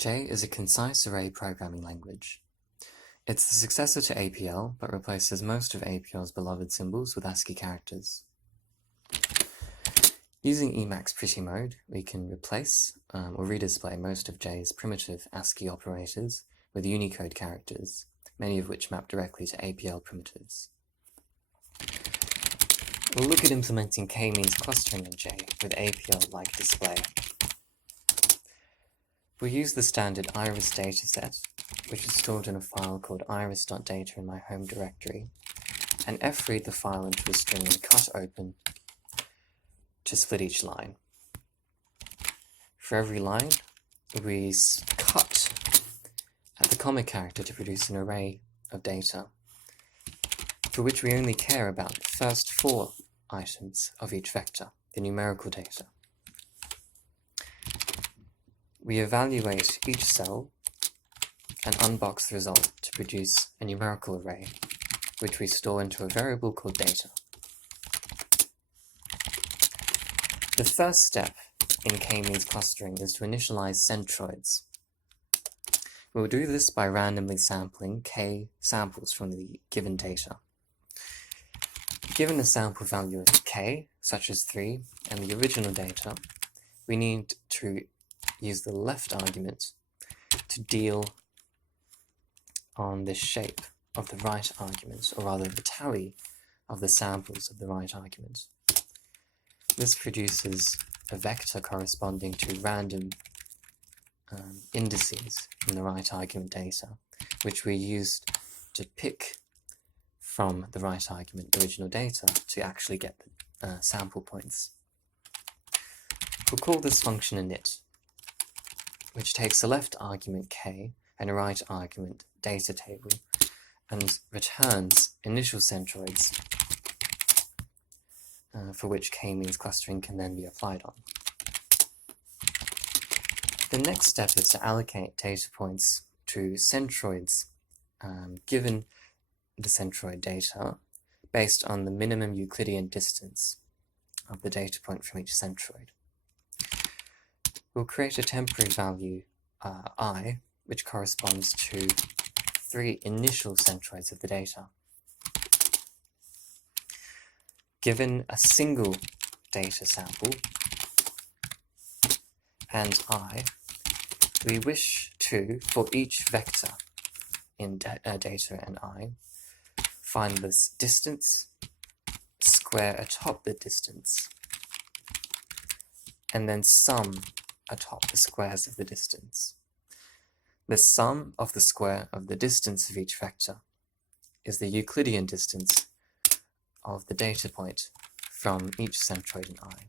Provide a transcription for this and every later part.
J is a concise array programming language. It's the successor to APL, but replaces most of APL's beloved symbols with ASCII characters. Using Emacs pretty mode, we can replace or redisplay most of J's primitive ASCII operators with unicode characters, many of which map directly to APL primitives. We'll look at implementing k-means clustering in J with APL-like display. We'll use the standard iris dataset, which is stored in a file called iris.data in my home directory, and fread the file into a string and cut open to split each line. For every line, we cut at the comma character to produce an array of data, for which we only care about the first 4 items of each vector, the numerical data. We evaluate each cell and unbox the result to produce a numerical array, which we store into a variable called data. The first step in k-means clustering is to initialize centroids. We'll do this by randomly sampling k samples from the given data. Given a sample value of k, such as 3, and the original data, we need to use the left argument to deal on the shape of the right argument, or rather the tally of the samples of the right argument. This produces a vector corresponding to random indices from the right argument data, which we used to pick from the right argument original data to actually get the sample points. We'll call this function init, which takes a left argument k and a right argument data table and returns initial centroids for which k-means clustering can then be applied on. The next step is to allocate data points to centroids given the centroid data based on the minimum Euclidean distance of the data point from each centroid. We'll create a temporary value I, which corresponds to 3 initial centroids of the data. Given a single data sample and I, we wish to, for each vector in data and I, find this distance, square atop the distance, and then sum atop the squares of the distance. The sum of the square of the distance of each vector is the Euclidean distance of the data point from each centroid in I.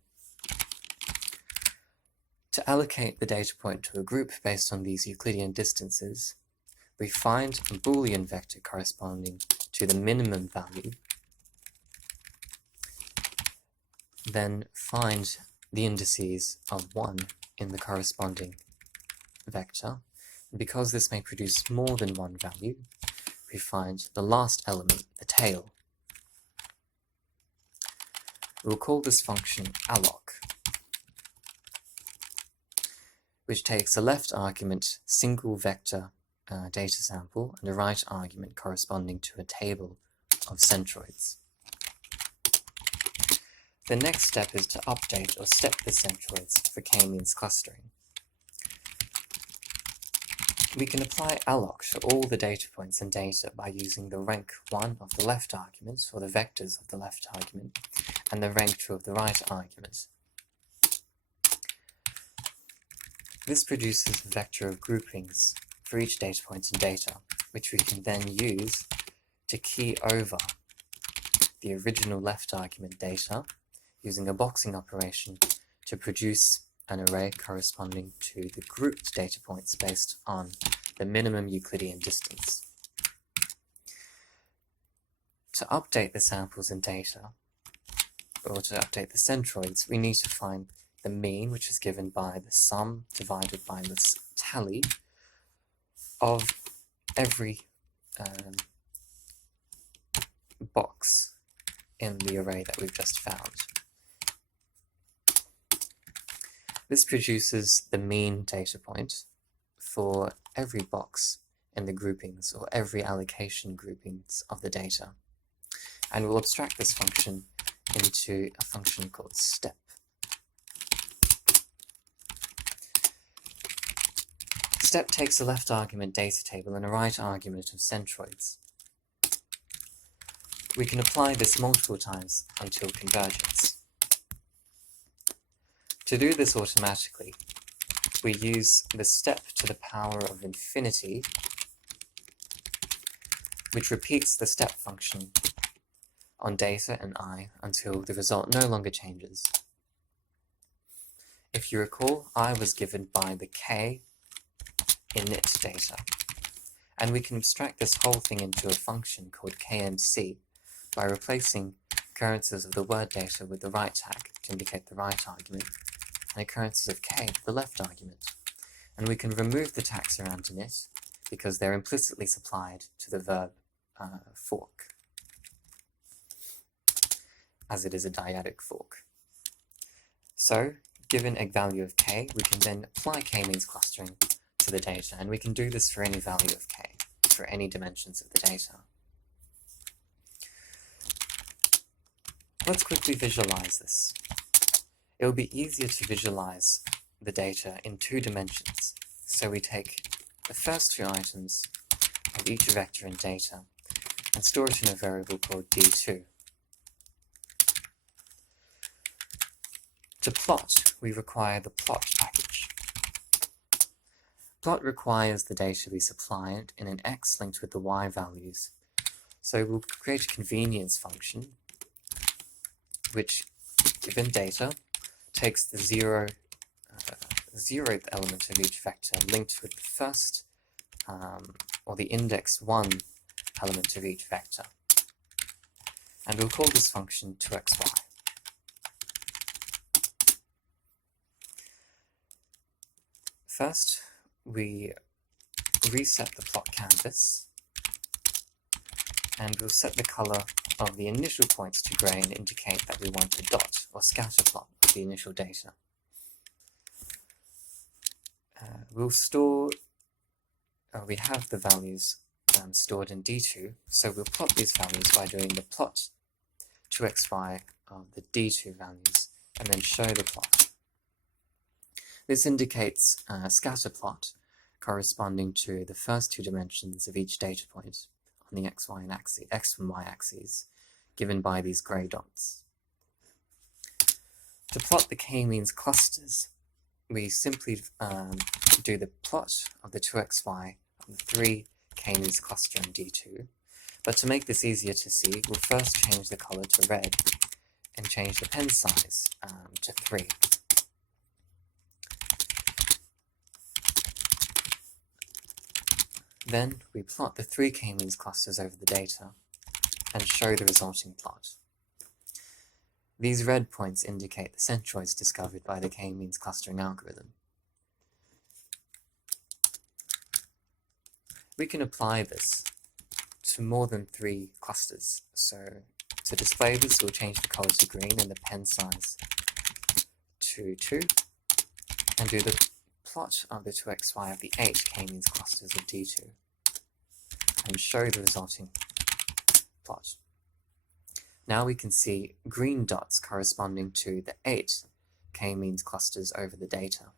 To allocate the data point to a group based on these Euclidean distances, we find a Boolean vector corresponding to the minimum value, then find the indices of 1 in the corresponding vector. And because this may produce more than one value, we find the last element, the tail. We'll call this function alloc, which takes a left argument single vector data sample and a right argument corresponding to a table of centroids. The next step is to update or step the centroids for k-means clustering. We can apply alloc to all the data points in data by using the rank 1 of the left argument, or the vectors of the left argument, and the rank 2 of the right argument. This produces a vector of groupings for each data point in data, which we can then use to key over the original left argument data using a boxing operation to produce an array corresponding to the grouped data points based on the minimum Euclidean distance. To update the samples in data, or to update the centroids, we need to find the mean, which is given by the sum divided by this tally of every box in the array that we've just found. This produces the mean data point for every box in the groupings, or every allocation groupings of the data. And we'll abstract this function into a function called step. Step takes a left argument data table and a right argument of centroids. We can apply this multiple times until convergence. To do this automatically, we use the step to the power of infinity, which repeats the step function on data and I until the result no longer changes. If you recall, I was given by the k init data, and we can abstract this whole thing into a function called kmc by replacing occurrences of the word data with the right tag to indicate the right argument, and occurrences of k with the left argument. And we can remove the tags around init because they're implicitly supplied to the verb fork, as it is a dyadic fork. So, given a value of k, we can then apply k-means clustering to the data, and we can do this for any value of k, for any dimensions of the data. Let's quickly visualize this. It will be easier to visualize the data in 2 dimensions. So we take the first 2 items of each vector in data and store it in a variable called d2. To plot, we require the plot package. Plot requires the data be supplied in an x linked with the y values. So we'll create a convenience function which, given data, takes the zeroth element of each vector linked with the first or the index 1 element of each vector. And we'll call this function 2xy. First, we reset the plot canvas, and we'll set the color of the initial points to grey and indicate that we want a dot or scatter plot of the initial data. We'll store, we have the values stored in D2, so we'll plot these values by doing the plot 2xy of the D2 values and then show the plot. This indicates a scatter plot corresponding to the first 2 dimensions of each data point on the x and y axes, given by these grey dots. To plot the k-means clusters, we simply do the plot of the 2xy of the 3 k-means cluster in D2, but to make this easier to see, we'll first change the color to red and change the pen size to 3. Then we plot the 3 k-means clusters over the data and show the resulting plot. These red points indicate the centroids discovered by the k-means clustering algorithm. We can apply this to more than 3 clusters. So to display this, we'll change the color to green and the pen size to 2, and do the plot of the 2xy of the 8 k-means clusters of D2 and show the resulting plot. Now we can see green dots corresponding to the 8 k-means clusters over the data.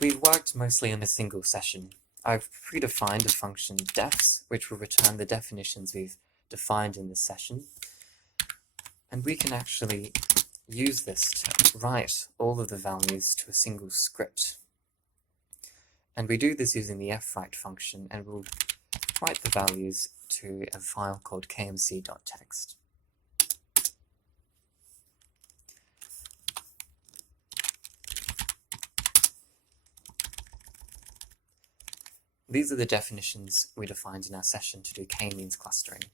We've worked mostly on a single session. I've predefined a function defs, which will return the definitions we've defined in this session. And we can actually use this to write all of the values to a single script. And we do this using the fwrite function, and we'll write the values to a file called kmc.txt. These are the definitions we defined in our session to do k-means clustering.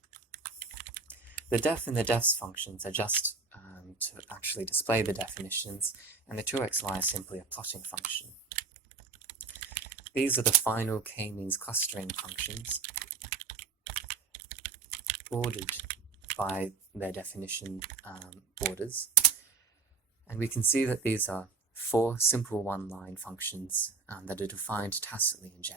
The def and the defs functions are just to actually display the definitions, and the 2xy is simply a plotting function. These are the final k-means clustering functions, ordered by their definition orders. And we can see that these are 4 simple one-line functions that are defined tacitly in J.